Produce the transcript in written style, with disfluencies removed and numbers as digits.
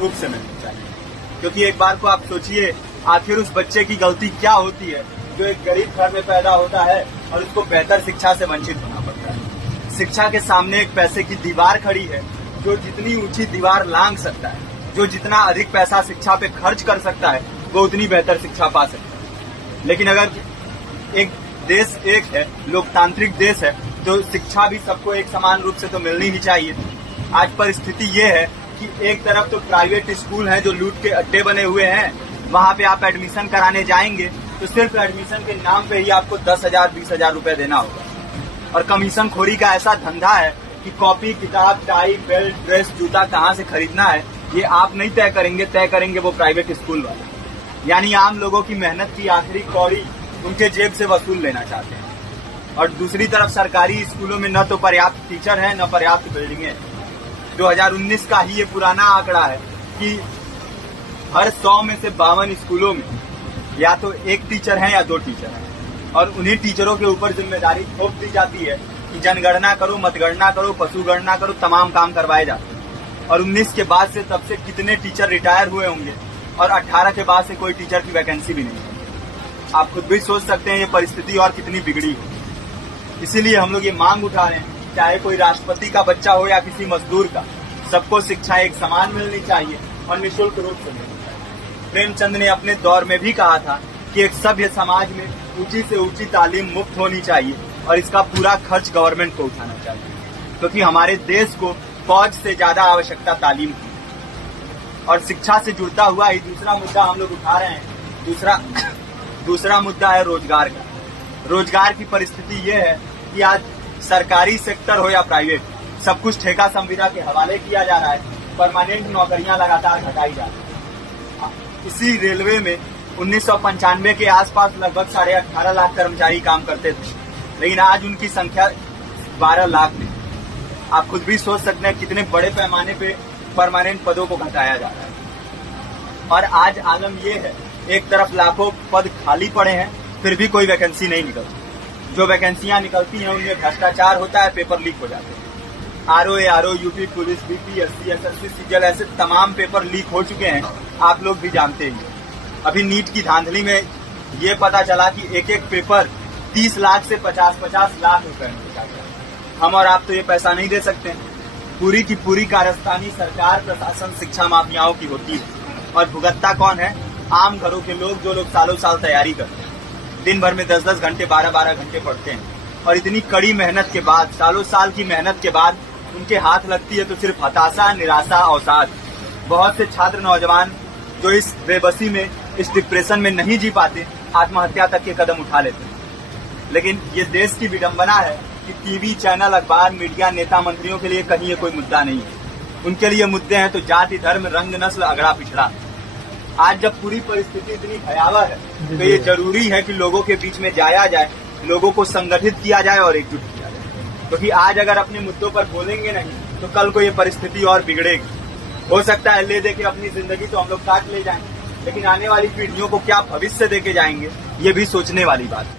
रूप से मिलनी चाहिए। क्योंकि एक बार को आप सोचिए, आखिर उस बच्चे की गलती क्या होती है जो एक गरीब घर में पैदा होता है और उसको बेहतर शिक्षा से वंचित होना पड़ता है। शिक्षा के सामने एक पैसे की दीवार खड़ी है, जो जितनी ऊंची दीवार लांघ सकता है, जो जितना अधिक पैसा शिक्षा पे खर्च कर सकता है, वो उतनी बेहतर शिक्षा पा सकता है। लेकिन अगर एक देश एक है, लोकतांत्रिक देश है, तो शिक्षा भी सबको एक समान रूप से तो मिलनी ही चाहिए। आज परिस्थिति ये है कि एक तरफ तो प्राइवेट स्कूल हैं जो लूट के अड्डे बने हुए हैं, वहां पे आप एडमिशन कराने जाएंगे तो सिर्फ एडमिशन के नाम पे ही आपको 10,000 20,000 रुपए देना होगा। और कमीशन खोरी का ऐसा धंधा है कि कॉपी, किताब, टाई, बेल्ट, ड्रेस, जूता कहाँ से खरीदना है ये आप नहीं तय करेंगे वो प्राइवेट स्कूल वाले। यानी आम लोगों की मेहनत की आखिरी कौड़ी उनके जेब से वसूल लेना चाहते हैं। और दूसरी तरफ सरकारी स्कूलों में न तो पर्याप्त टीचर है, न पर्याप्त बिल्डिंगें। 2019 का ही ये पुराना आंकड़ा है कि हर 100 में से 52 स्कूलों में या तो एक टीचर है या 2 टीचर हैं। और उन्हीं टीचरों के ऊपर जिम्मेदारी थोप दी जाती है कि जनगणना करो, मतगणना करो, पशु गणना करो, तमाम काम करवाए जाते हैं। और 19 के बाद से तब से कितने टीचर रिटायर हुए होंगे और 18 के बाद से कोई टीचर की वैकेंसी भी नहीं है। आप खुद भी सोच सकते हैं ये परिस्थिति और कितनी बिगड़ी हो। इसीलिए हम लोग ये मांग उठा रहे हैं, चाहे कोई राष्ट्रपति का बच्चा हो या किसी मजदूर का, सबको शिक्षा एक समान मिलनी चाहिए और निःशुल्क रूप से मिलनी चाहिए। प्रेमचंद ने अपने दौर में भी कहा था कि एक सभ्य समाज में ऊंची से ऊंची तालीम मुफ्त होनी चाहिए और इसका पूरा खर्च गवर्नमेंट को उठाना चाहिए, क्योंकि हमारे देश को फौज से ज्यादा आवश्यकता तालीम की। और शिक्षा से जुड़ता हुआ ही दूसरा मुद्दा हम लोग उठा रहे हैं। दूसरा मुद्दा है रोजगार का। रोजगार की परिस्थिति ये है कि आज सरकारी सेक्टर हो या प्राइवेट, सब कुछ ठेका संविदा के हवाले किया जा रहा है। परमानेंट नौकरियां लगातार घटाई जा रही है। इसी रेलवे में 1995 के आसपास लगभग 18.5 लाख कर्मचारी काम करते थे, लेकिन आज उनकी संख्या 12 लाख है। आप खुद भी सोच सकते हैं कितने बड़े पैमाने पे परमानेंट पदों को घटाया जा रहा है। और आज आलम ये है, एक तरफ लाखों पद खाली पड़े हैं, फिर भी कोई वैकेंसी नहीं निकलती। जो वैकेंसियां निकलती हैं उनमें भ्रष्टाचार होता है, पेपर लीक हो जाते हैं। RO, UP police, BPSC, SSC, CGL, ऐसे तमाम पेपर लीक हो चुके हैं, आप लोग भी जानते ही। अभी नीट की धांधली में ये पता चला कि एक एक पेपर 30 लाख से 50-50 लाख रुपए में बिका गया। हम और आप तो ये पैसा नहीं दे सकते। पूरी की पूरी कारस्तानी सरकार, प्रशासन, शिक्षा माफियाओं की होती है। और भुगतता कौन है? आम घरों के लोग, जो लोग सालों साल तैयारी करते हैं, दिन भर में 10-10 घंटे, 12-12 घंटे पढ़ते हैं। और इतनी कड़ी मेहनत के बाद, सालों साल की मेहनत के बाद उनके हाथ लगती है तो सिर्फ हताशा, निराशा, अवसाद। बहुत से छात्र नौजवान जो इस बेबसी में, इस डिप्रेशन में नहीं जी पाते, आत्महत्या तक के कदम उठा लेते हैं। लेकिन ये देश की विडंबना है कि टीवी चैनल, अखबार, मीडिया, नेता, मंत्रियों के लिए कहीं ये कोई मुद्दा नहीं है। उनके लिए मुद्दे हैं तो जाति, धर्म, रंग, नस्ल, अगड़ा पिछड़ा। आज जब पूरी परिस्थिति इतनी भयावह है तो ये जरूरी है कि लोगों के बीच में जाया जाए, लोगों को संगठित किया जाए और एकजुट किया जाए। क्योंकि आज अगर अपने मुद्दों पर बोलेंगे नहीं तो कल को ये परिस्थिति और बिगड़ेगी। हो सकता है ले दे के अपनी जिंदगी तो हम लोग काट ले जाएंगे, लेकिन आने वाली पीढ़ियों को क्या भविष्य दे के जाएंगे, ये भी सोचने वाली बात है।